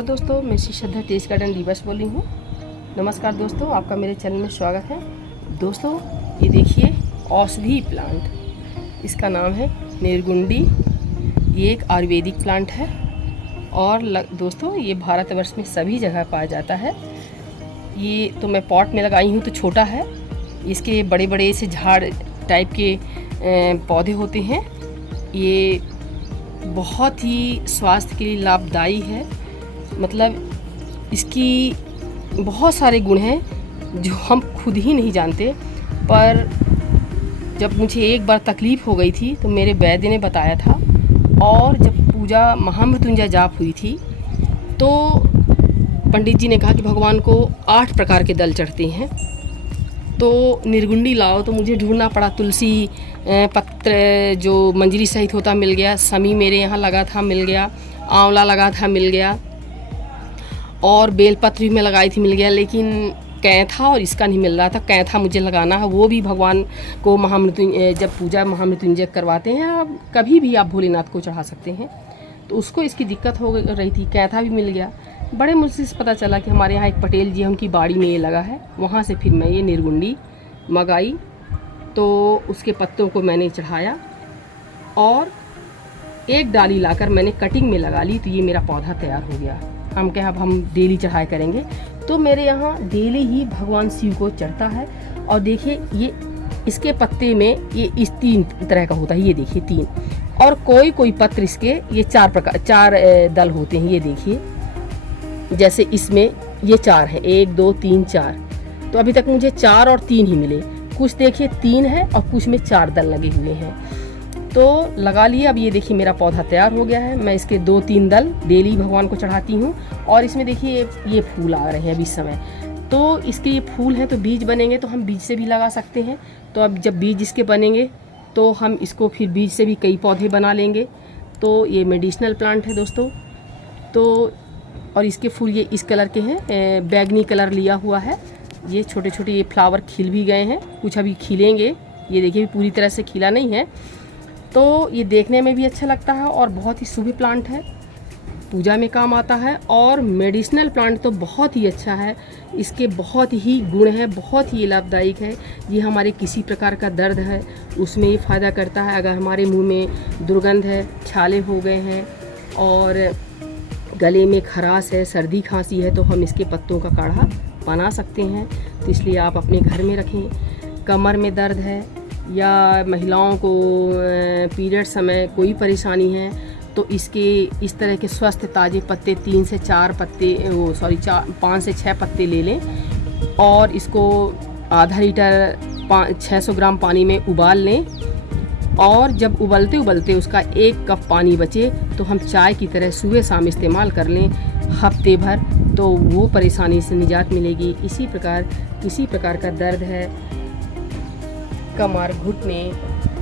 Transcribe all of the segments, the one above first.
Hello दोस्तों, मैं Shri Shraddha test garden रीबस बोल रही हूँ। नमस्कार दोस्तों, आपका मेरे चैनल में स्वागत है। दोस्तों ये देखिए औषधि प्लांट, इसका नाम है निर्गुंडी। ये एक आयुर्वेदिक प्लांट है और दोस्तों ये भारतवर्ष में सभी जगह पाया जाता है। ये तो मैं पॉट में लगाई हूँ तो छोटा है, इसके बड़े बड़े से झाड़ टाइप के पौधे होते हैं। ये बहुत ही स्वास्थ्य के लिए लाभदायी है, मतलब इसकी बहुत सारे गुण हैं जो हम खुद ही नहीं जानते। पर जब मुझे एक बार तकलीफ़ हो गई थी तो मेरे वैद्य ने बताया था, और जब पूजा महामृत्युंजय जाप हुई थी तो पंडित जी ने कहा कि भगवान को 8 प्रकार के दल चढ़ते हैं, तो निर्गुंडी लाओ। तो मुझे ढूंढना पड़ा। तुलसी पत्र जो मंजरी सहित होता मिल गया, समी मेरे यहाँ लगा था मिल गया, आंवला लगा था मिल गया, और बेलपत्र भी मैं लगाई थी मिल गया, लेकिन कैंथा और इसका नहीं मिल रहा था। कैंथा मुझे लगाना है, वो भी भगवान को महामृत्युंजय जब पूजा महामृत्युंजय करवाते हैं, आप कभी भी आप भोलेनाथ को चढ़ा सकते हैं, तो उसको इसकी दिक्कत हो रही थी। कैंथा भी मिल गया। बड़े मुझसे पता चला कि हमारे यहाँ एक पटेल जी हैं, उनकी बाड़ी में ये लगा है। वहाँ से फिर मैं ये निर्गुंडी मंगाई, तो उसके पत्तों को मैंने चढ़ाया और एक डाली लाकर मैंने कटिंग में लगा ली, तो ये मेरा पौधा तैयार हो गया। हम क्या, अब हम डेली चढ़ाया करेंगे। तो मेरे यहाँ डेली ही भगवान शिव को चढ़ता है। और देखिए ये इसके पत्ते में ये इस 3 तरह का होता है, ये देखिए 3, और कोई कोई पत्र इसके ये 4 दल होते हैं। ये देखिए जैसे इसमें ये 4 है, 1 2 3 4, तो अभी तक मुझे 4 और 3 ही मिले। कुछ देखिए 3 है और कुछ में 4 दल लगे हुए हैं, तो लगा लिए। अब ये देखिए मेरा पौधा तैयार हो गया है। मैं इसके 2-3 दल डेली भगवान को चढ़ाती हूँ। और इसमें देखिए ये फूल आ रहे हैं अभी इस समय, तो इसके ये फूल हैं तो बीज बनेंगे, तो हम बीज से भी लगा सकते हैं। तो अब जब बीज इसके बनेंगे तो हम इसको फिर बीज से भी कई पौधे बना लेंगे। तो ये मेडिसिनल प्लांट है दोस्तों। तो और इसके फूल ये इस कलर के हैं, बैगनी कलर लिया हुआ है। ये छोटे छोटे ये फ्लावर खिल भी गए हैं, कुछ अभी खिलेंगे। ये देखिए पूरी तरह से खिला नहीं है। तो ये देखने में भी अच्छा लगता है और बहुत ही शुभ प्लांट है, पूजा में काम आता है। और मेडिसिनल प्लांट तो बहुत ही अच्छा है, इसके बहुत ही गुण हैं, बहुत ही लाभदायक है। ये हमारे किसी प्रकार का दर्द है उसमें ये फ़ायदा करता है। अगर हमारे मुंह में दुर्गंध है, छाले हो गए हैं और गले में खराश है, सर्दी खांसी है, तो हम इसके पत्तों का काढ़ा बना सकते हैं। तो इसलिए आप अपने घर में रखें। कमर में दर्द है या महिलाओं को पीरियड समय कोई परेशानी है, तो इसके इस तरह के स्वस्थ ताज़े पत्ते 3 से 4 पत्ते 5 से 6 पत्ते ले लें और इसको आधा लीटर 600 ग्राम पानी में उबाल लें। और जब उबलते उबलते उसका 1 कप पानी बचे तो हम चाय की तरह सुबह शाम इस्तेमाल कर लें हफ्ते भर, तो वो परेशानी से निजात मिलेगी। इसी प्रकार किसी प्रकार का दर्द है कमर घुटने,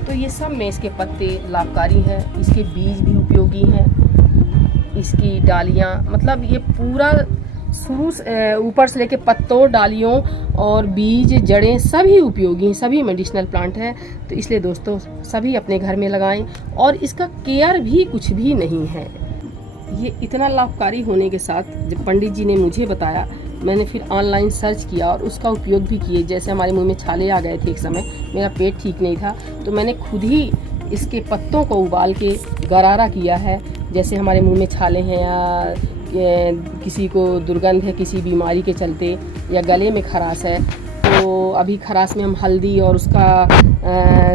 तो ये सब में इसके पत्ते लाभकारी हैं। इसके बीज भी उपयोगी हैं, इसकी डालियाँ, मतलब ये पूरा शुरू से ऊपर से लेके पत्तों, डालियों और बीज, जड़ें सभी उपयोगी हैं, सभी मेडिसिनल प्लांट है। तो इसलिए दोस्तों सभी अपने घर में लगाएं। और इसका केयर भी कुछ भी नहीं है। ये इतना लाभकारी होने के साथ जब पंडित जी ने मुझे बताया, मैंने फिर ऑनलाइन सर्च किया और उसका उपयोग भी किए। जैसे हमारे मुंह में छाले आ गए थे एक समय, मेरा पेट ठीक नहीं था, तो मैंने खुद ही इसके पत्तों को उबाल के गरारा किया है। जैसे हमारे मुंह में छाले हैं या किसी को दुर्गंध है किसी बीमारी के चलते, या गले में खराश है, तो अभी खराश में हम हल्दी और उसका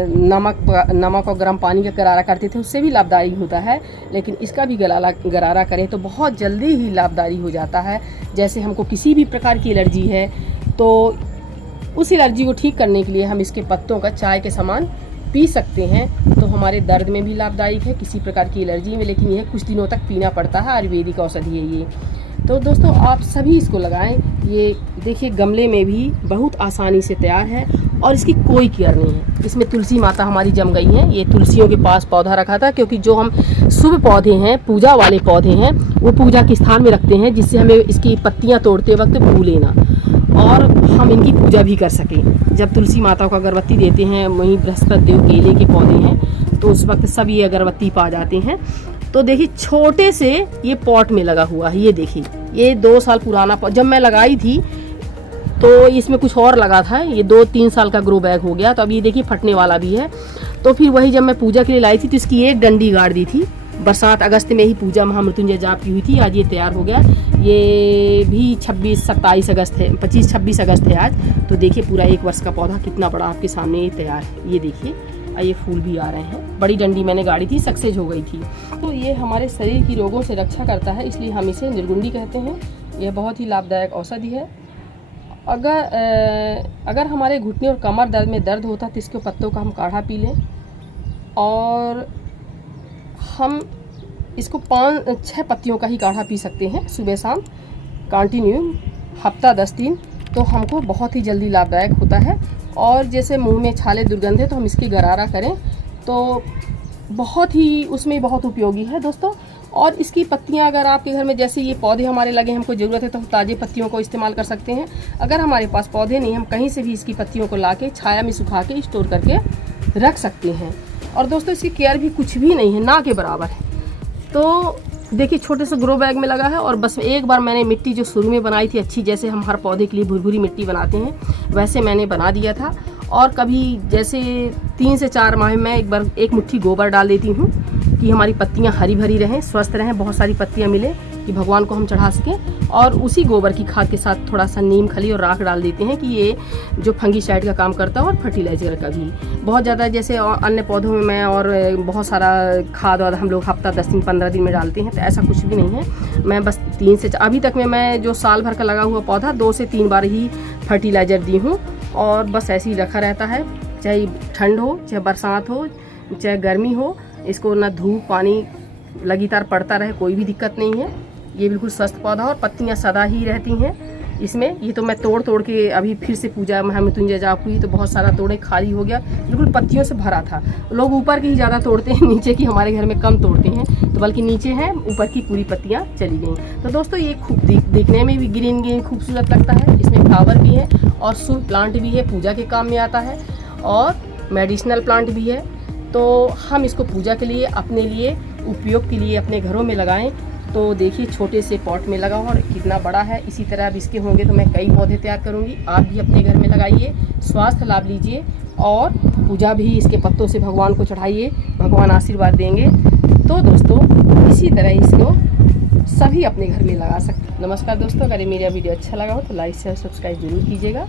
नमक और गर्म पानी का गरारा करते थे, उससे भी लाभदायी होता है। लेकिन इसका भी गरारा करें तो बहुत जल्दी ही लाभदायी हो जाता है। जैसे हमको किसी भी प्रकार की एलर्जी है, तो उस एलर्जी को ठीक करने के लिए हम इसके पत्तों का चाय के समान पी सकते हैं, तो हमारे दर्द में भी लाभदायक है, किसी प्रकार की एलर्जी में। लेकिन यह कुछ दिनों तक पीना पड़ता है, आयुर्वेदिक औषधि है ये। तो दोस्तों आप सभी इसको लगाएं। ये देखिए गमले में भी बहुत आसानी से तैयार है और इसकी कोई केयर नहीं है। इसमें तुलसी माता हमारी जम गई हैं। ये तुलसियों के पास पौधा रखा था, क्योंकि जो हम शुभ पौधे हैं, पूजा वाले पौधे हैं, वो पूजा के स्थान में रखते हैं, जिससे हमें इसकी पत्तियाँ तोड़ते वक्त भूले ना और हम इनकी पूजा भी कर सकें। जब तुलसी माता को अगरबत्ती देते हैं, वहीं बृहस्पति देव केले के पौधे हैं, तो उस वक्त सब ये अगरबत्ती पा जाते हैं। तो देखिए छोटे से ये पॉट में लगा हुआ है, ये देखिए ये 2 साल पुराना पॉट, जब मैं लगाई थी तो इसमें कुछ और लगा था, ये 2-3 साल का ग्रो बैग हो गया। तो अब ये देखिए फटने वाला भी है। तो फिर वही जब मैं पूजा के लिए लाई थी तो इसकी एक डंडी गाड़ दी थी। बरसात अगस्त में ही पूजा महामृत्युंजय जाप की हुई थी। आज ये तैयार हो गया, ये भी 26-27 अगस्त है, 25-26 अगस्त है आज। तो देखिए पूरा 1 वर्ष का पौधा कितना बड़ा आपके सामने ये तैयार है। ये देखिए ये फूल भी आ रहे हैं। बड़ी डंडी मैंने गाड़ी थी, सक्सेस हो गई थी। तो ये हमारे शरीर की रोगों से रक्षा करता है, इसलिए हम इसे निर्गुंडी कहते हैं। यह बहुत ही लाभदायक औषधि है। अगर हमारे घुटने और कमर दर्द में दर्द होता है तो इसके पत्तों का हम काढ़ा पी लें, और हम इसको 5-6 पत्तियों का ही काढ़ा पी सकते हैं सुबह शाम कंटिन्यू, हफ्ता 10 दिन। तो हमको बहुत ही जल्दी लाभदायक होता है। और जैसे मुंह में छाले दुर्गंध है तो हम इसकी गरारा करें तो बहुत ही उसमें बहुत उपयोगी है दोस्तों। और इसकी पत्तियां अगर आपके घर में, जैसे ये पौधे हमारे लगे, हमको ज़रूरत है तो हम ताज़े पत्तियों को इस्तेमाल कर सकते हैं। अगर हमारे पास पौधे नहीं, हम कहीं से भी इसकी पत्तियों को लाके छाया में सुखा के स्टोर करके रख सकते हैं। और दोस्तों इसकी केयर भी कुछ भी नहीं है, ना के बराबर है। तो देखिए छोटे से ग्रो बैग में लगा है, और बस एक बार मैंने मिट्टी जो शुरू में बनाई थी अच्छी, जैसे हम हर पौधे के लिए भुरभुरी मिट्टी बनाते हैं वैसे मैंने बना दिया था। और कभी जैसे 3 से 4 माह में एक बार 1 मुट्ठी गोबर डाल देती हूँ कि हमारी पत्तियाँ हरी भरी रहें, स्वस्थ रहें, बहुत सारी पत्तियाँ मिले कि भगवान को हम चढ़ा सकें। और उसी गोबर की खाद के साथ थोड़ा सा नीम खली और राख डाल देते हैं कि ये जो फंगीसाइड का काम करता है, और फर्टिलाइज़र का भी बहुत ज़्यादा, जैसे अन्य पौधों में मैं और बहुत सारा खाद वाद हम लोग हफ्ता 10 दिन 15 दिन में डालते हैं, तो ऐसा कुछ भी नहीं है। मैं बस 3 से अभी तक में मैं जो साल भर का लगा हुआ पौधा 2 से 3 बार ही फर्टिलाइज़र दी हूँ, और बस ऐसे ही रखा रहता है। चाहे ठंड हो, चाहे बरसात हो, चाहे गर्मी हो, इसको ना धूप पानी लगातार पड़ता रहे, कोई भी दिक्कत नहीं है। ये बिल्कुल स्वस्थ पौधा, और पत्तियां सदा ही रहती हैं इसमें। ये तो मैं तोड़ के अभी फिर से पूजा महामृत्युंजय जाप हुई तो बहुत सारा तोड़े, खाली हो गया, बिल्कुल पत्तियों से भरा था। लोग ऊपर की ही ज़्यादा तोड़ते हैं, नीचे की हमारे घर में कम तोड़ते हैं, तो बल्कि नीचे हैं, ऊपर की पूरी पत्तियाँ चली गई। तो दोस्तों ये खूब देखने में भी ग्रीन खूबसूरत लगता है। इसमें फ्लावर भी है और शुभ प्लांट भी है, पूजा के काम में आता है, और मेडिसिनल प्लांट भी है। तो हम इसको पूजा के लिए, अपने लिए उपयोग के लिए अपने घरों में लगाएं। तो देखिए छोटे से पॉट में लगा और कितना बड़ा है। इसी तरह अब इसके होंगे तो मैं कई पौधे तैयार करूंगी। आप भी अपने घर में लगाइए, स्वास्थ्य लाभ लीजिए, और पूजा भी इसके पत्तों से भगवान को चढ़ाइए, भगवान आशीर्वाद देंगे। तो दोस्तों इसी तरह इसको सभी अपने घर में लगा सकते हैं। नमस्कार दोस्तों, अगर ये मेरा वीडियो अच्छा लगा हो तो लाइक शेयर सब्सक्राइब जरूर कीजिएगा।